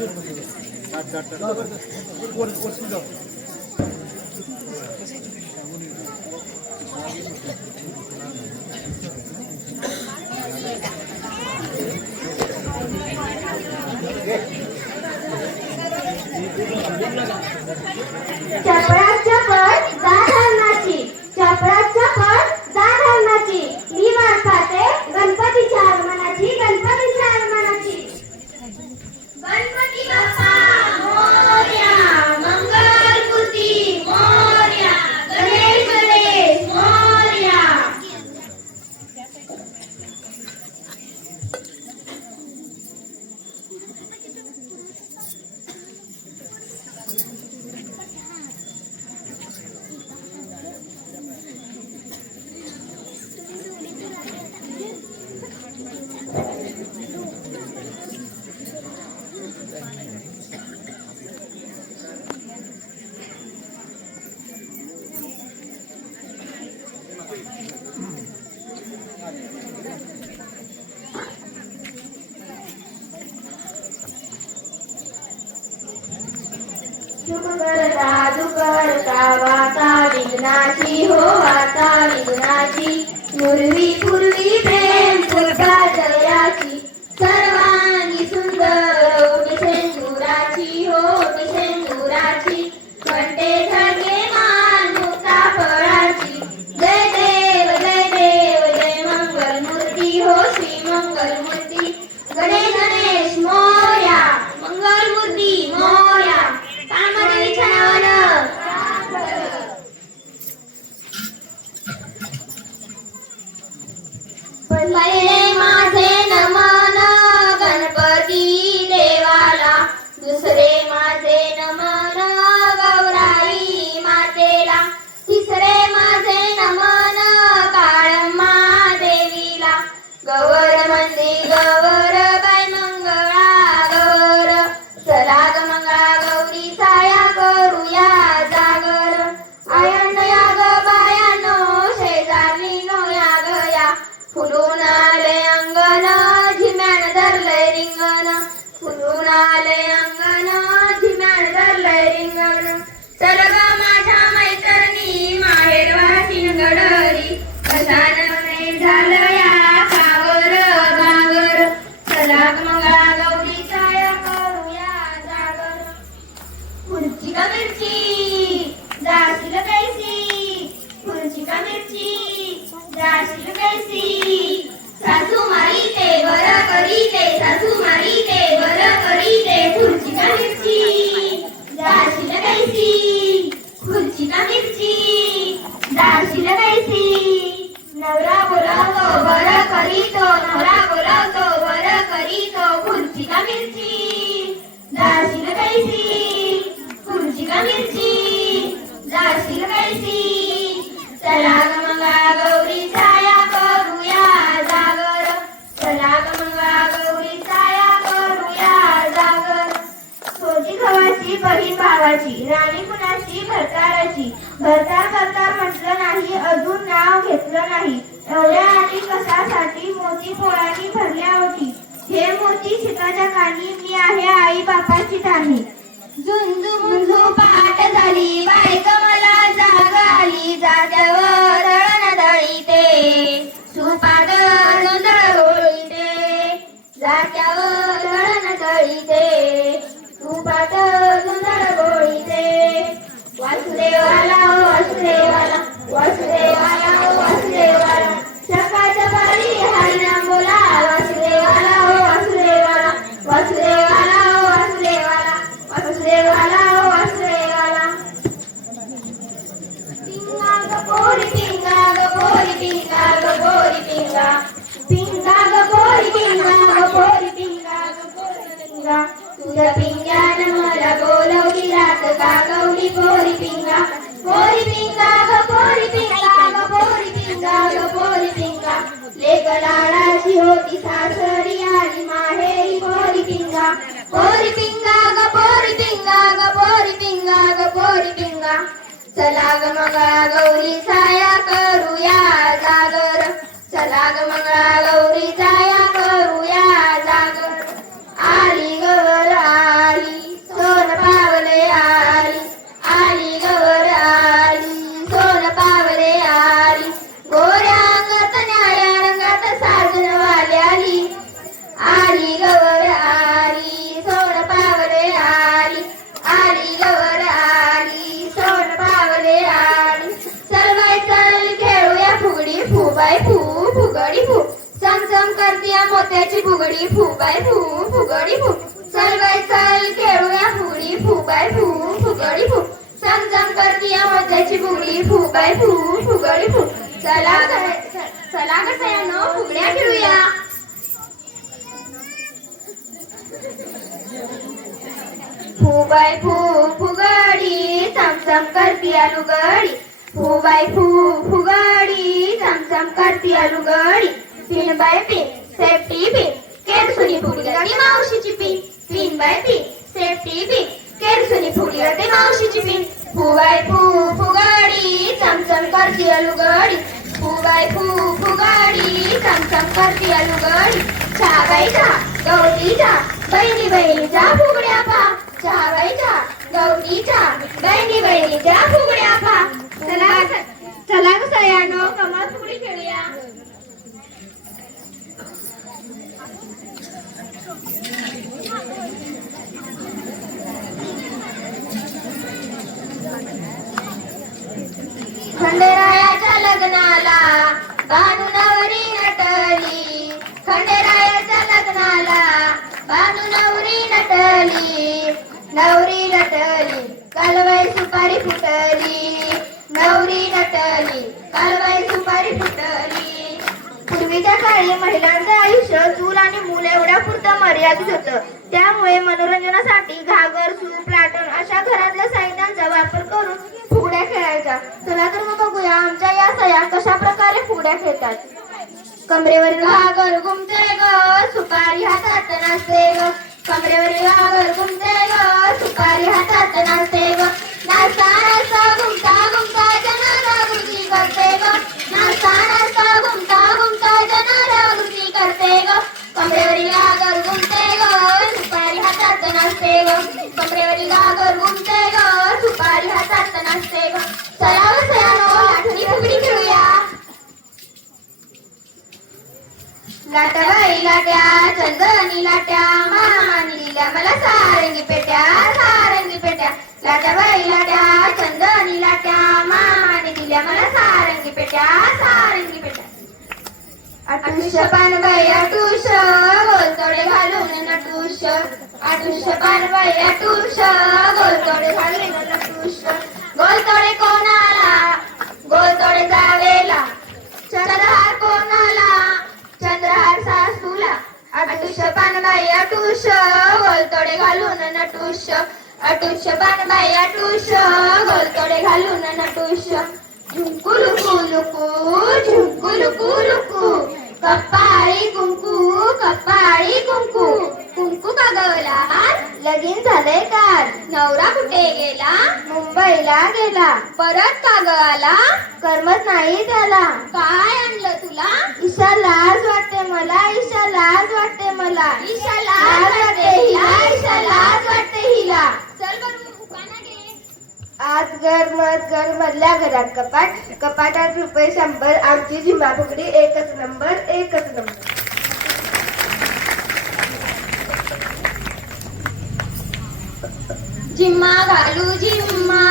করে सुख करता दुकरता वाता विघ्नाची हो वाता विघ्नाची. पूर्वी पूर्वी प्रेम पुरता जयाची. बोलावतो बर करीतो नवरा बोलावतो बर करीतो खुर्ची का मिरची जाशील कैसी खुर्ची का मिरची जाशील कैसी चला ग मंगळा गौरी छाया करूया जागर चला ग मंगळा गौरी छाया करूया जागर सोजी गव्हाची बहीण भावाची राणी कुणाची भरताराची भरतार करता म्हटलं नाही अजून नाव घेतलं नाही एवढ्या आधी कशासाठी मोती पोळानी भरल्या होती? हे मोती शिकाच्या कानी मी आहे आई बापाची धानी झुंजू मुंजू पाठ झाली बायक मला जाग आली जात्यावर दळण दळीते सुपाद जोंधळ होळीते जात्यावर दळण दळीते सुपाद जोंधळ होळीते वासुदेवाला वासुदेवाला वासुदेवाला वासुदेवाला. पोरी लाडाची होती सासरी आणि माहेरी पोरी पिंगा. पोरी पिंगा ग पोरी पिंगा ग पोरी पिंगा ग पोरी पिंगा. चला ग मंगळा गौरी साया करूया जागर. चला ग मंगळा गौरी या मोत्याची फुगडी फुबाय फू फुगडी फू. बाय चल खेळूया फुगडी फुबाय फू फुगडी फू. करती या मोत्याची फुगडी फुबाय फू फुगडी फू. चला चला कसं फुगड्या खेळूया. फुबाय फू फुगडी चमचम करती लुगडी फुबाय फू फुगडी चमचम करती लुगडी pin by pin. Safety pin केरसुनी फुगली जाते मावशीची pin. Pin by pin safety pin केरसुनी फुगली जाते मावशीची पिन. फुबाय फू फुगाडी चमचम करती अलुगडी. फुबाय फू फुगाडी चमचम करती लुगडी छावायचा गौरीचा बहिणी बहिणीचा फुगड्या पा. छावायच्या गौरीच्या बहिणी बहिणीच्या फुगड्या पा. चला चला सयानो कमळ फुगडी खेळूया. खंडेरायाच्या लग्नाला बानू नवरी नटली. खंडेरायाच्या लग्नाला बानू नवरी नटली. नवरी नटली कालबाई सुपारी फुटली. नवरी नटली कालबाई सुपारी फुटली. पूर्वीच्या काळी महिलांचं आयुष्य चूल आणि मूल एवढ्या पुरतं मर्यादित होतं. त्यामुळे मनोरंजनासाठी घागर सूप लाटण अशा घरातल्या साहित्यांचा वापर करून फुगड्या खेळायच्या. चला तर मग बघूया आमच्या या सया कशा प्रकारे फुगड्या खेळतात. कमरेवरील घागर घुमते ग सुपारी हातात नाचते ग. कमरेवरील घागर घुमते ग सुपारी हातात नाचते ग. नाचता नसते ग कमरेवरील घागर घुमते ग सुपारी हातात नसते ग. चला व सयानो लाटणी फुगडी खेळूया. लाटाबाई लाट्या चंदनी लाट्या मामानी दिल्या मला सारंगी पेट्या सारंगी पेट्या. लाटाबाई लाट्या चंदनी लाट्या मामानी दिल्या मला सारंगी पेट्या सारंगी पेट्या. अटुष पानबाई अटुष गोलतोडे घालून नटुष अटुष पानबाई अटुष गोलतोडे घालून नटुष गोलतोडे कोणाला? गोलतोडे जावेला. चंद्रहार कोणाला? चंद्रहार सासूला. अटुष पानबाई अटुष गोलतोडे घालून नटुष अटुष पानबाई अटुष गोलतोडे घालून नटुष झुंकू लुकू लुकू झुंकू लुकू लुकू. कपाळी कुंकू कपाळी कुंकू. कुंकू का गवला लगीन झालंय काल. नवरा कुठे गेला? मुंबईला गेला. परत का ग आला करमत नाही त्याला. काय आणलं तुला? ईशा लाज वाटते मला ईशा लाज वाटते मला. ईशा लाज वाटते हिला ईशा लाज वाटते हिला. चल बरं उखाणा घे आज घर मत घर मधल्या घरात कपाट. कपाटात रुपये शंभर आमची झिम्मा फुगडी एकच नंबर एकच नंबर. जिम्मा घालू जिम्मा.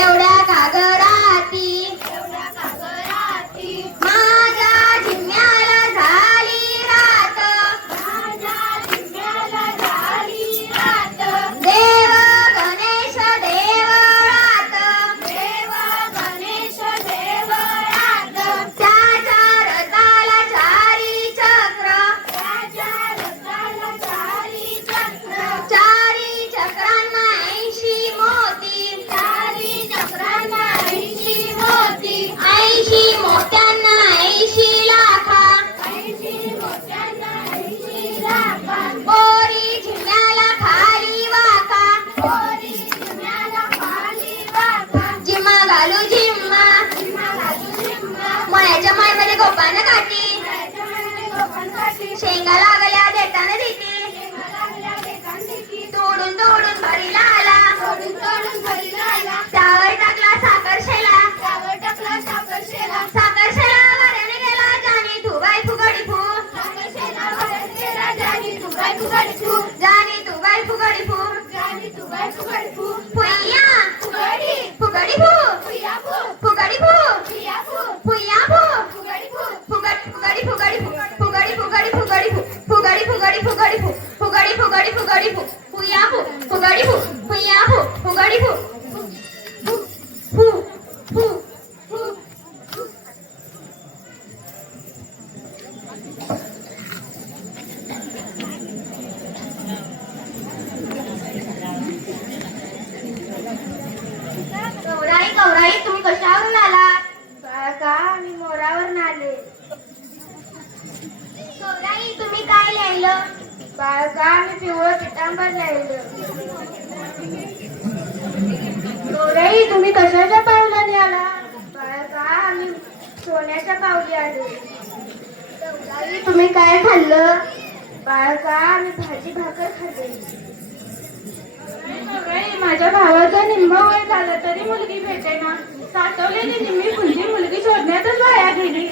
एवढ्या घागराती पावली आले तुम्ही काय खाल्लं? बाळका मी भाजी भाकर खाल्ली. माझ्या भावाचा निम्म वय झालं तरी मुलगी भेटेना. साठवलेली निम्मी फुलली मुलगी शोधण्यातच वाया गेली.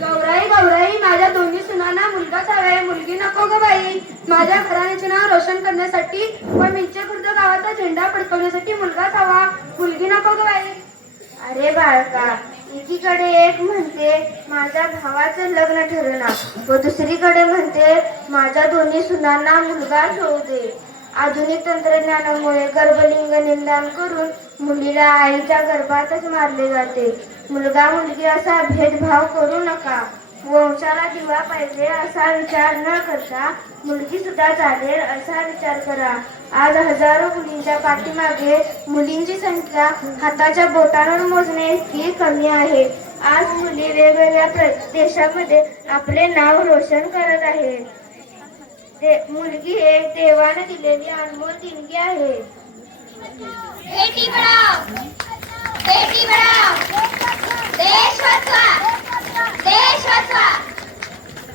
गौराई गौराई माझ्या दोन्ही सुनांना मुलगाच हवाय मुलगी नको ग बाई. माझ्या घराण्याचे नाव रोशन करण्यासाठी व मिरचे खुर्द गावाचा झेंडा फडकवण्यासाठी मुलगाच हवा मुलगी नको ग बाई. अरे बाळका एकीकडे एक म्हणते माझ्या भावाचं लग्न ठरणार व दुसरीकडे म्हणते माझ्या दोन्ही सुनांना मुलगा होऊ दे. आधुनिक तंत्रज्ञानामुळे गर्भलिंग निंदान करून मुलीला आईच्या गर्भातच मारले जाते. मुलगा मुलगी असा भेदभाव करू नका. वंशाला दिवा पाहिजे असा विचार न करता मुलगी सुद्धा चालेल असा विचार करा. आज हजारो मुलींच्या पाठीमागे मुलींची संख्या हाताच्या बोटांवर मोजणे इतकी कमी आहे. आज मुली वेगवेगळ्या प्र- देशामध्ये आपले नाव रोशन करत आहेत ते मुलगी हे देवाने दिलेली अनमोल देणगी आहे. बेटी पढाओ बेटी बढाओ, देश वाचवा देश वाचवा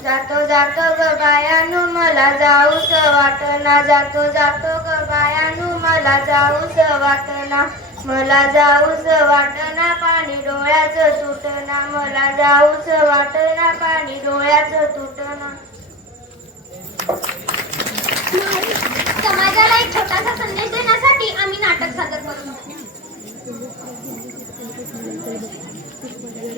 जातो जातो ग बायानु मला जाऊस वाटना. जातो जातो ग बायानु मला जाऊस वाटना. मला जाऊस वाटना पाणी डोळ्याचं तुटना. मला जाऊस वाटना पाणी डोळ्याचं तुटना. समाजाला एक छोटासा संदेश देण्यासाठी आम्ही नाटक सादर करतो अरे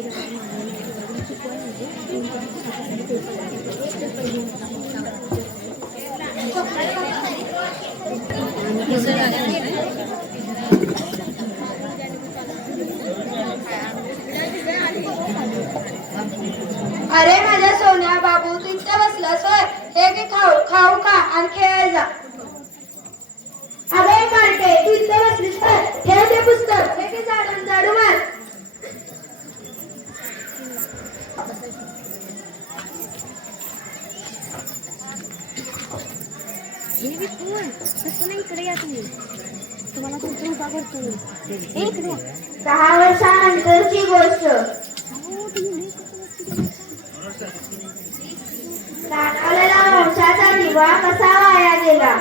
माझ्या सोन्या बाबू तिथं बसला सर हे खाऊ खाऊ का आणि उभा करतो. दहा वर्षानंतरची गोष्ट. दाखवलेला वंशाचा दिवा कसा वाया गेला?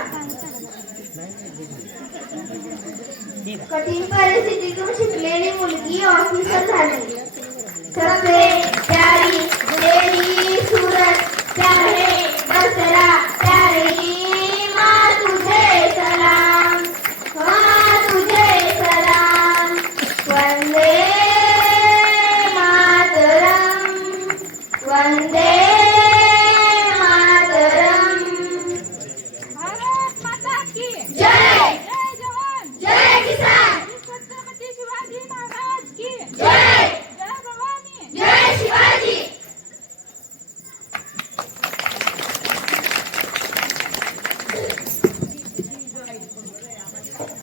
कठीण परिस्थितीतून शिकलेली मुलगी ऑफिसर झाली. सबसे प्यारी तेरी सूरत प्यारे बस